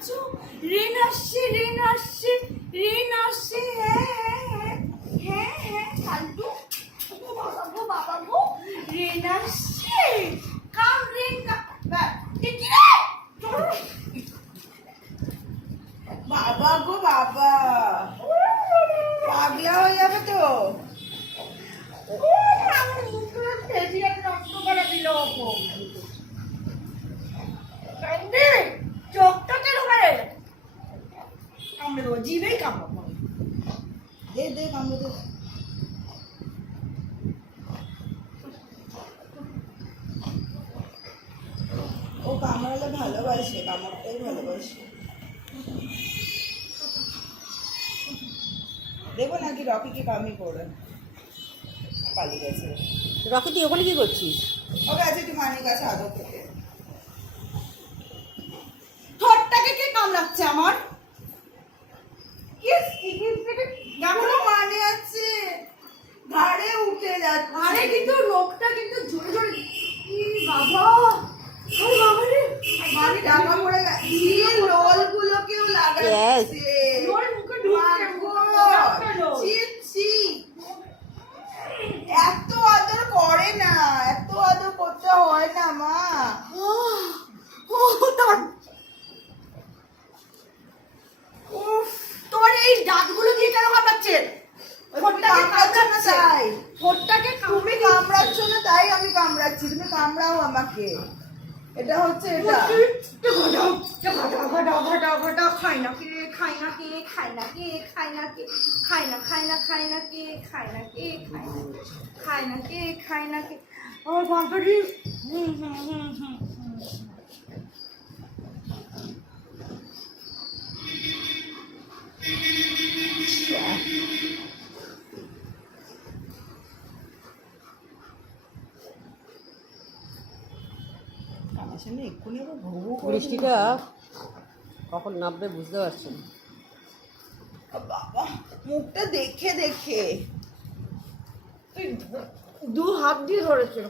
আছো? রেন আসছে, রেন আসছে, রেন আসছে। হ্যাঁ কালু, ও বাবা গো, রেন আসছে। কাম রেন কি রে? বাবা গো বাবা, পাগলা হয়ে যাবে তো। আমার মুখটা ফেজিয়ে নষ্ট করে দিল ওপো। চোখটা কেন করে? কামড়ে দেবো, জিভেই কামড়াবো। দে কামড়ে দে। ও কামড়ালে ভালোবাসে, কামড়টাই ভালোবাসে। দেখো নাকি রকিকে কামি করে পালিয়ে গেছে। রকি তুই ওখানে কি করছিস? ও গেছে একটু মানির কাছে আদর খেতে। ঠোঁটটাকে কে কামড়াচ্ছে আমার? এখনো মানে আছে, ঘাড়ে উঠে যাচ্ছে। আরে কিন্তু লোকটা কিন্তু জোরে জোরে, বাবা, ও বাবা রে, মানে ঢাকা পড়ে গেছে। লোল গুলোকেও লাগাচ্ছে। লোল মুখে ঢুকছে, ছি ছি, এত আদর করে না, এত আদর করতে হয় না মা। তোমার এই দাঁতগুলো দিয়ে কেন কামড়াচ্ছে? ঠোঁটটাকে তুমি কামড়াচ্ছ না তাই আমি কামড়াচ্ছি, তুমি কামড়াও আমাকে। এটা হচ্ছে এটা। খাই না কে, খাই না কে, খাই না কে, খাই না কে, খাই না খাই না খাই না কে, খাই না কে, খাই না খাই না কে, খাই না কে। আমার বাবারি, আমার সামনে এক্ষুনি আবার ভৌ ভৌ করে বৃষ্টিটা কখন নামবে বুঝতে পারছি না। বাবা মুখটা দেখে দেখে দু হাত দিয়ে ধরেছে,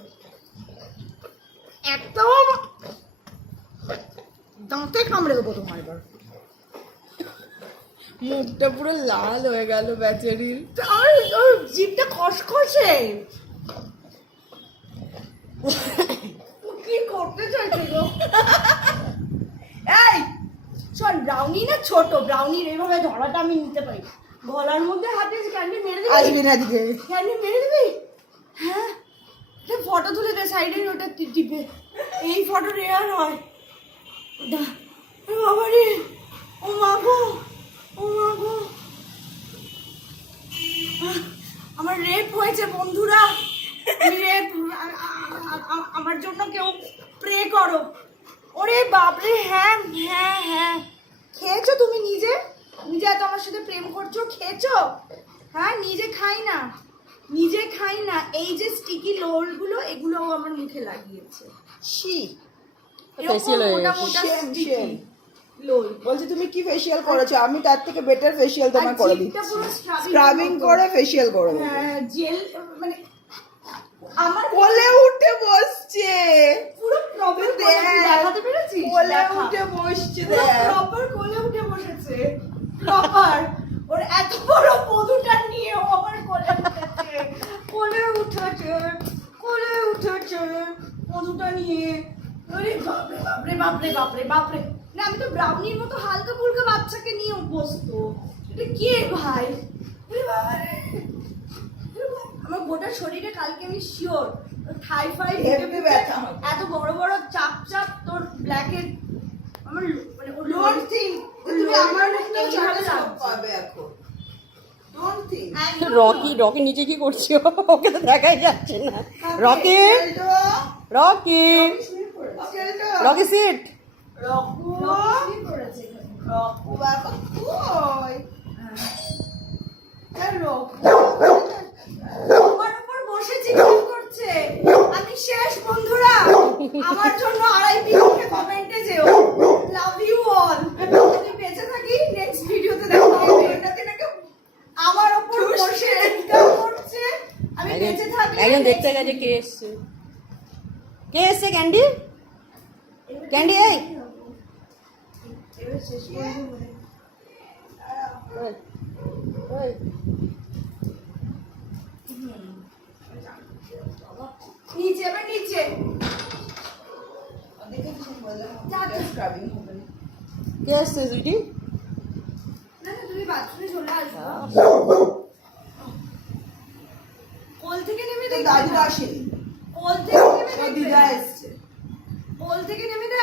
একটা দাঁতে কামড়ে দেবো তোমার এবার। মুখটা পুরো লাল হয়ে গেল বেচারির। ওর জিভটা খসখসে। কি করতে চাইছে গো? এই শোন, ব্রাউনি না ছোট, ব্রাউনির এইভাবে ধরাটা আমি নিতে পারি। গলার মধ্যে হাতে ক্যান্ডি মেরে দিবি? আসবি না দিকে। ক্যান্ডি মেরে দিবি? হ্যাঁ, একটা ফটো তুলে দে সাইডে, ওটা টিপে। এই ফটো রেয়ার হয়। বাবা রে, ও মা গো, ও মা গো, আমার রেপ হয়েছে বন্ধুরা, রেপ। আমার জন্য কেউ প্রে করো। ওরে বাপরে, হ্যাঁ হ্যাঁ হ্যাঁ, খেয়েছো তুমি নিজে? নিজে এত আমার সাথে প্রেম করছো, খেয়েছো? হ্যাঁ, নিজে খাই না, নিজে খাই না। এই যে স্টিকি লোলগুলো, এগুলোও আমার মুখে লাগিয়েছে। ছি, ফেসিয়াল হয়ে মোটা গেছে। মোটা Shame, sticky shame. লোল। বলছি তুমি কি ফেসিয়াল করেছো? আমি তার থেকে বেটার ফেসিয়াল তোমার করে জিভটা দিচ্ছি। পুরো স্ক্রাবিং করে ফেসিয়াল করে দেবো। হ্যাঁ, জেল মানে আমার কোলে উঠে বসছে, পুরো প্রপার দেখ। দেখাতে পেরেছিস? কোলে দেখা। উঠে বসছে পুরো দেখ। প্রপার কোলে উঠে বসেছে, প্রপার। ওর এত বড় মধুটা নিয়ে ও আমার কোলে উঠেছে, কোলে উঠেছে, কোলে উঠেছে মধুটা নিয়ে। আরে বাপরে বাপরে বাপরে বাপরে বাপরে। না, আমি তো ব্রাউনির মতো হালকা ফুলকা বাচ্চাকে নিয়ে অভ্যস্ত। এটা কে ভাই? আরে বাবা রে, আমার গোটা শরীরে কালকে আমি শিওর থাইফাই হেভি ব্যথা হবে। এত বড় বড় চাপ চাপ তোর ব্ল্যাকের আমার মানে ওর Don't think তুমি আমার মতো এইভাবে চাপ লাগছে। পাবে এখন। Don't think. একদম। রকি নিচে কি করছে? ওকে তো দেখাই যাচ্ছে না। Rocky, Rocky, Rocky sit. রকু, কি করেছে এখানে? রকু বাবা কই? আর রকু আমার উপর বসে চিৎকার করছে। আমি শেষ বন্ধুরা, আমার জন্য আড়াইটি লিখে কমেন্টে যেও। Love you all. যদি বেঁচে থাকি নেক্সট ভিডিওতে দেখা হবে। এটাতে নাকি আমার উপর বসে চিৎকার করছে। আমি বেঁচে থাকি। একজন দেখতে গেছে কে এসছে। কে এসছে? ক্যান্ডি, ক্যান্ডি, এই এবার শেষ করে দেবো। ওই, ওই। নিচে এবার নিচে দেখেছি বললাম যা তো। স্ক্রাবিং হবে না। কে আসছে সুইটি? না না তুমি বাথরুমে চলে আসো কোল থেকে নেমে তো দেখবে দাদু না। আসেনি, কোল থেকে নেমে তো দেখবে দিদা না। এসছে। কোল থেকে নেমে দেখ